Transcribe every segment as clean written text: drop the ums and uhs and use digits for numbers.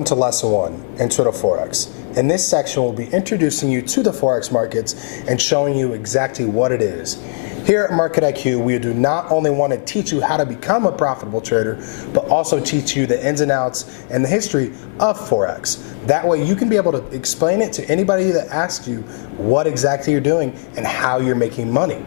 Welcome to Lesson 1, Intro to Forex. In this section, we'll be introducing you to the Forex markets and showing you exactly what it is. Here at Market IQ, we do not only want to teach you how to become a profitable trader, but also teach you the ins and outs and the history of Forex. That way you can be able to explain it to anybody that asks you what exactly you're doing and how you're making money.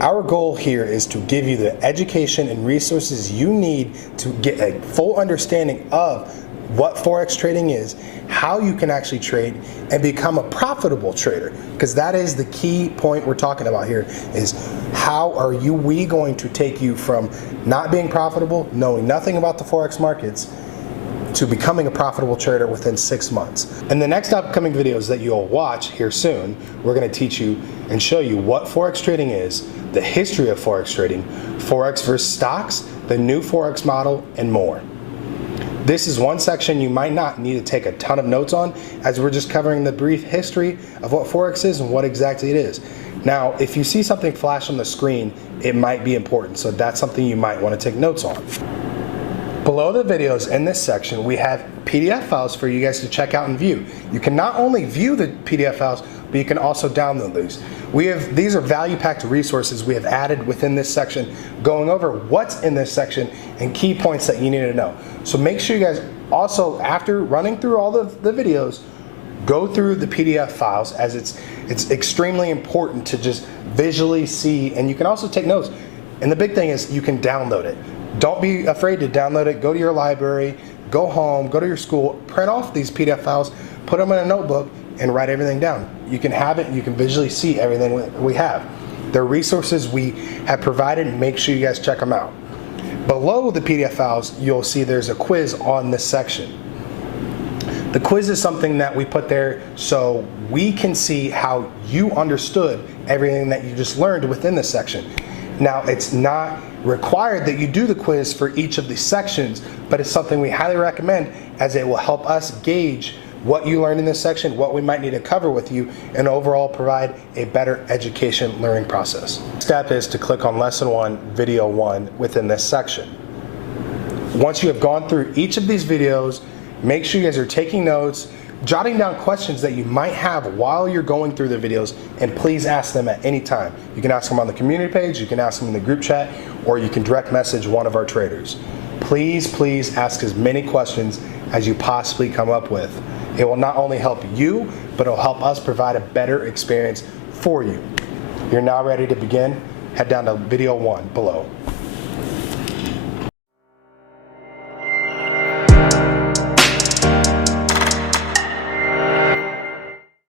Our goal here is to give you the education and resources you need to get a full understanding of what Forex trading is, how you can actually trade and become a profitable trader, because that is the key point we're talking about here, is how are we going to take you from not being profitable, knowing nothing about the Forex markets, to becoming a profitable trader within 6 months. In the next upcoming videos that you'll watch here soon, we're going to teach you and show you what Forex trading is, the history of Forex trading, Forex versus stocks, the new Forex model, and more. This is one section you might not need to take a ton of notes on, as we're just covering the brief history of what Forex is and what exactly it is. Now, if you see something flash on the screen, it might be important, so that's something you might want to take notes on. Below the videos in this section, we have PDF files for you guys to check out and view. You can not only view the PDF files, but you can also download these. These are value-packed resources we have added within this section, going over what's in this section and key points that you need to know. So make sure you guys also, after running through all the videos, go through the PDF files, as it's extremely important to just visually see, and you can also take notes. And the big thing is you can download it. Don't be afraid to download it. Go to your library, go home, go to your school, print off these PDF files, put them in a notebook, and write everything down. You can have it, you can visually see everything we have. The resources we have provided, make sure you guys check them out. Below the PDF files, you'll see there's a quiz on this section. The quiz is something that we put there so we can see how you understood everything that you just learned within this section. Now, it's not required that you do the quiz for each of these sections, but it's something we highly recommend, as it will help us gauge what you learned in this section, what we might need to cover with you, and overall provide a better education learning process. Step is to click on Lesson 1, Video 1 within this section. Once you have gone through each of these videos, make sure you guys are taking notes, jotting down questions that you might have while you're going through the videos, and please ask them at any time. You can ask them on the community page, you can ask them in the group chat, or you can direct message one of our traders. Please ask as many questions as you possibly come up with. It will not only help you, but it will help us provide a better experience for you. You're now ready to begin. Head down to video 1 below.